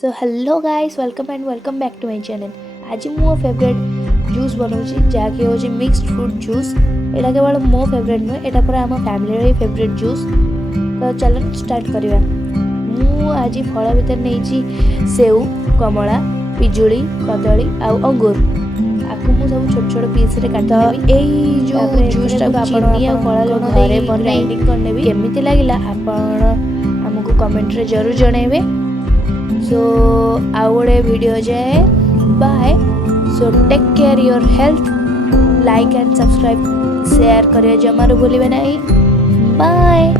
So hello guys, welcome back to my channel. आज मो favourite juice बनाऊँ जहाँकि हूँ मिक्स्ड फ्रूट जूस। यहाँ केवल मो फेवरेट नुहे, यहाँ पूरा आम फैमिली फेवरेट जूस। तो चलो स्टार्ट करवा। मु आज फल भितर नहीं सेव, कमला, पिजुली, कदली आउ अंगूर आपको मु सब छोट छोट पीस रे काटि एई जो जूस टा चीनी आ कला लूण घरे ग्राइंडिंग करनेबी केमिति लागिला आपण हमको कमेंट रे जरूर जणेबे। सो आउ गोटे वीडियो जाए bye. So take care your health, like and subscribe share करिए जमार भूलिबे नहीं। बाय।